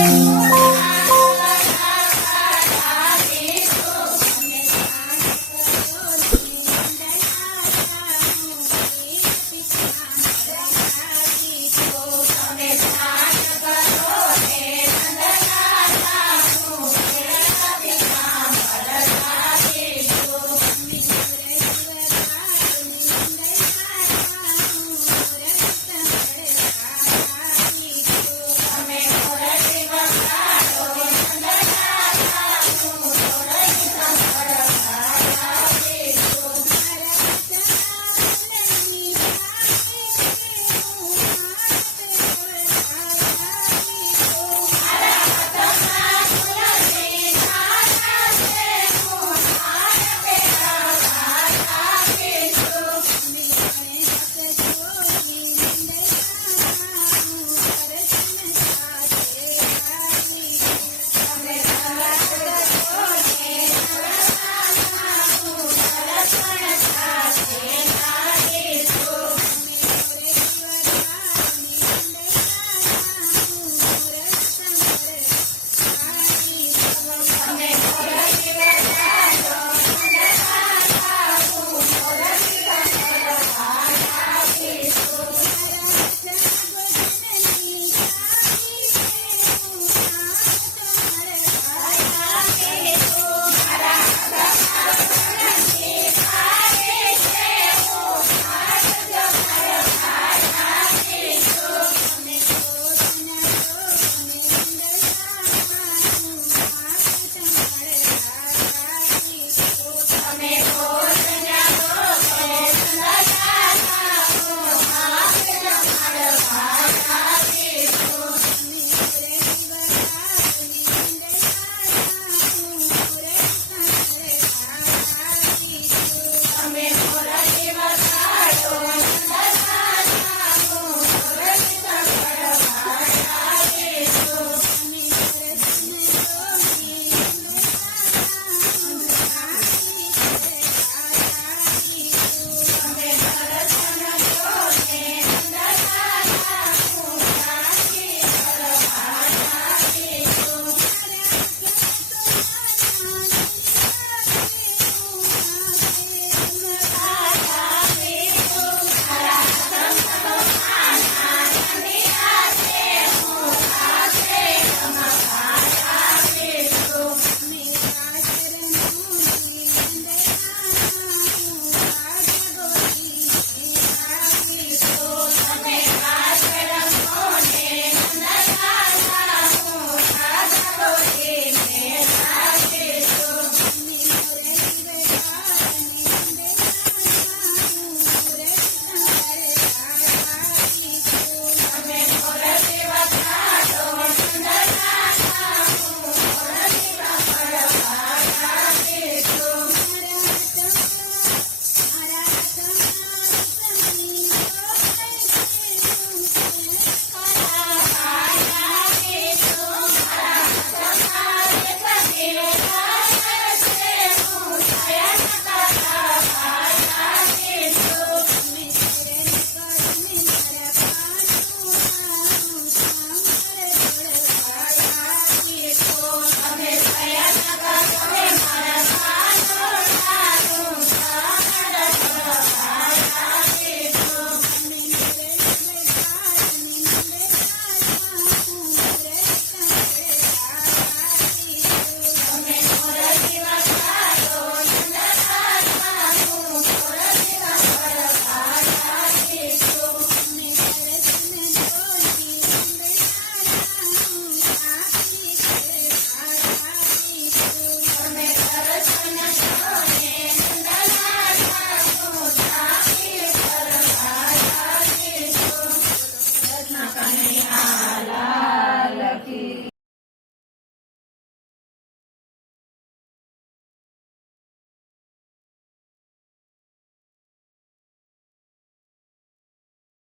you. Uh -huh.